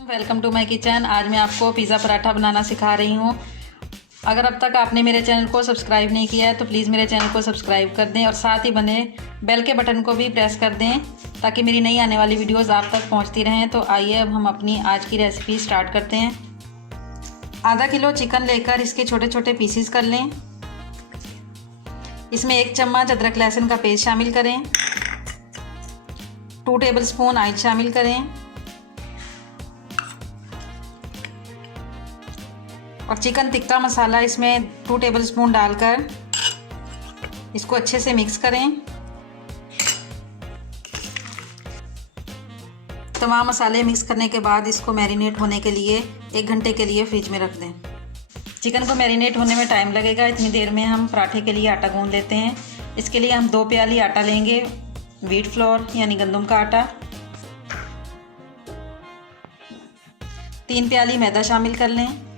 Welcome to my kitchen. आज मैं आपको पिज़्ज़ा पराठा बनाना सिखा रही हूँ। अगर अब तक आपने मेरे चैनल को सब्सक्राइब नहीं किया है तो प्लीज़ मेरे चैनल को सब्सक्राइब कर दें और साथ ही बने बेल के बटन को भी प्रेस कर दें ताकि मेरी नई आने वाली वीडियोस आप तक पहुँचती रहें। तो आइए अब हम अपनी आज की रेसिपी स्टार्ट करते हैं। आधा किलो चिकन लेकर इसके छोटे छोटे पीसीस कर लें। इसमें 1 चम्मच अदरक लहसुन का पेस्ट शामिल करें। 2 टेबलस्पून ऑयल शामिल करें और चिकन टिक्का मसाला इसमें 2 टेबलस्पून डालकर इसको अच्छे से मिक्स करें। तमाम मसाले मिक्स करने के बाद इसको मैरिनेट होने के लिए 1 घंटे के लिए फ्रिज में रख दें। चिकन को मैरिनेट होने में टाइम लगेगा। इतनी देर में हम पराठे के लिए आटा गूंद लेते हैं। इसके लिए हम 2 प्याली आटा लेंगे, व्हीट फ्लोर यानी गंदम का आटा। 3 प्याली मैदा शामिल कर लें।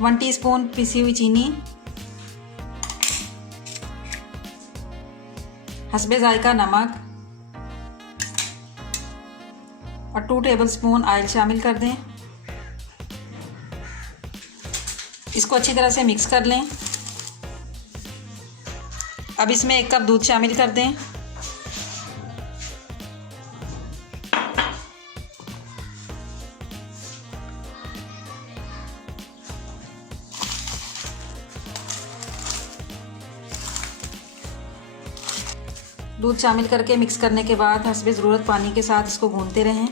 1 टीस्पून पिसी हुई चीनी, हस्बे जायका नमक और 2 टेबलस्पून ऑयल शामिल कर दें। इसको अच्छी तरह से मिक्स कर लें। अब इसमें 1 कप दूध शामिल कर दें। दूध शामिल करके मिक्स करने के बाद हस्बे ज़रूरत पानी के साथ इसको भूनते रहें।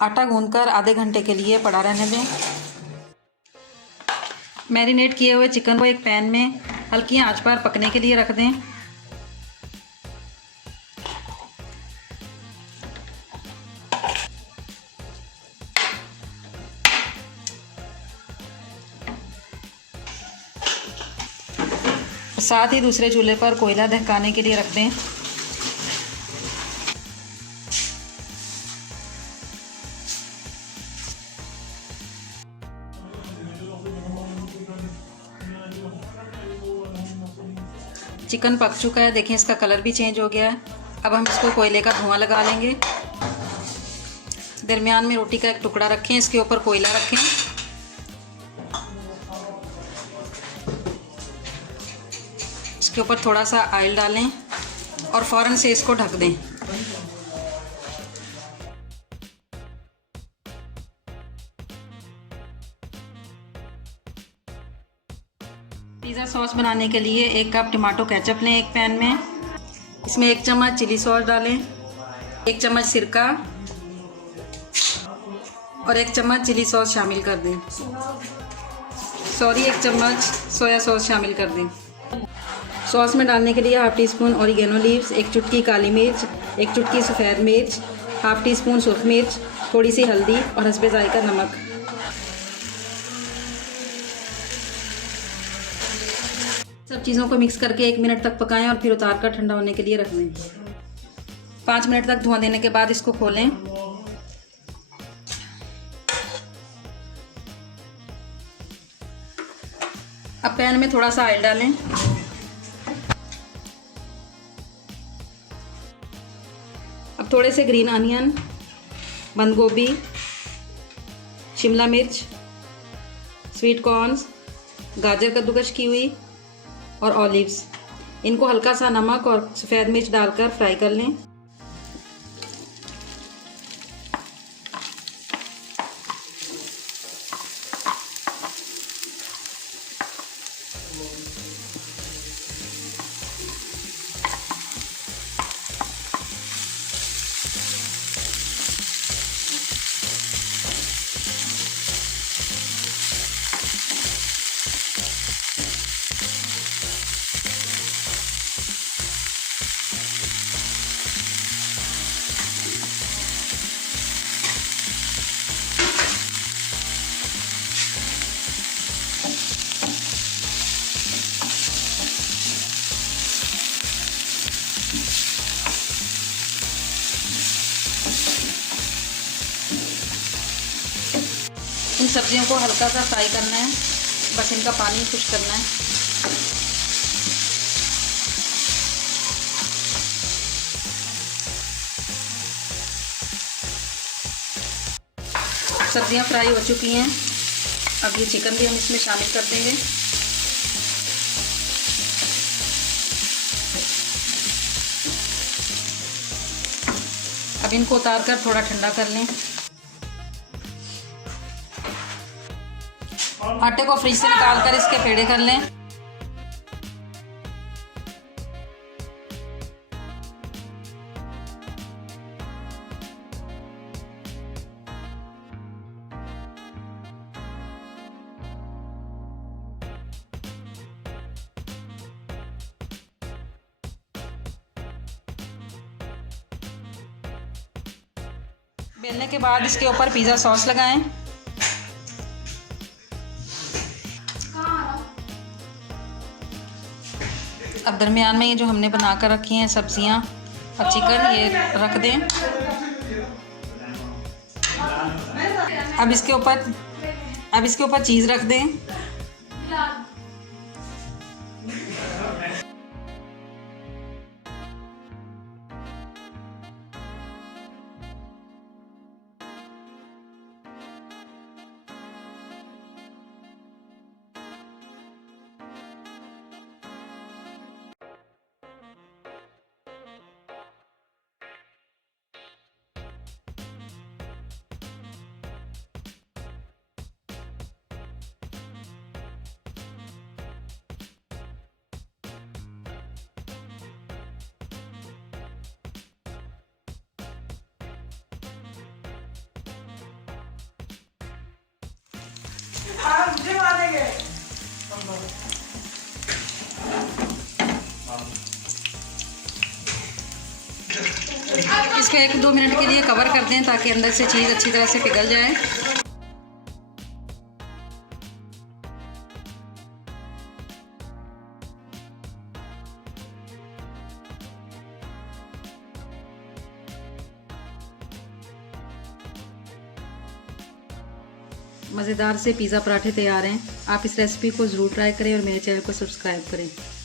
आटा गूंथकर आधे घंटे के लिए पड़ा रहने दें। मैरिनेट किए हुए चिकन को एक पैन में हल्की आंच पर पकने के लिए रख दें। साथ ही दूसरे चूल्हे पर कोयला दहकाने के लिए रख दें। चिकन पक चुका है, देखें इसका कलर भी चेंज हो गया है। अब हम इसको कोयले का धुआं लगा लेंगे। दरमियान में रोटी का एक टुकड़ा रखें, इसके ऊपर कोयला रखें। इसके ऊपर थोड़ा सा ऑयल डालें और फ़ौरन से इसको ढक दें। पिज़्ज़ा सॉस बनाने के लिए 1 कप टमाटो केचप लें एक पैन में। इसमें 1 चम्मच चिली सॉस डालें, 1 चम्मच सिरका और 1 चम्मच चिली सॉस शामिल कर दें। 1 चम्मच सोया सॉस शामिल कर दें। सॉस में डालने के लिए 1/2 टीस्पून ऑरिगेनो लीव्स, 1 चुटकी काली मिर्च, 1 चुटकी सफ़ेद मिर्च, 1/2 टीस्पून सुर्ख मिर्च, थोड़ी सी हल्दी और हस्बे जायका नमक। सब चीज़ों को मिक्स करके 1 मिनट तक पकाएं और फिर उतार कर ठंडा होने के लिए रख दें। 5 मिनट तक धुआं देने के बाद इसको खोलें। अब पैन में थोड़ा सा ऑयल डालें। अब थोड़े से ग्रीन अनियन, बंद गोभी, शिमला मिर्च, स्वीट कॉर्न्स, गाजर कद्दूकश की हुई और ऑलिव्स, इनको हल्का सा नमक और सफ़ेद मिर्च डालकर फ्राई कर लें। सब्जियों को हल्का सा फ्राई करना है, बस इनका पानी खुश करना है। सब्जियां फ्राई हो चुकी हैं। अब ये चिकन भी हम इसमें शामिल कर देंगे। अब इनको उतार कर थोड़ा ठंडा कर लें। आटे को फ्रिज से निकाल कर इसके पेड़े कर लें। बेलने के बाद इसके ऊपर पिज़्ज़ा सॉस लगाएं। अब दरमियान में ये जो हमने बना कर रखी हैं सब्जियां और चिकन, ये रख दें। अब इसके ऊपर चीज़ रख दें। इसको 1-2 मिनट के लिए कवर कर दें ताकि अंदर से चीज़ अच्छी तरह से पिघल जाए। मज़ेदार से पिज़्ज़ा पराठे तैयार हैं। आप इस रेसिपी को ज़रूर ट्राई करें और मेरे चैनल को सब्सक्राइब करें।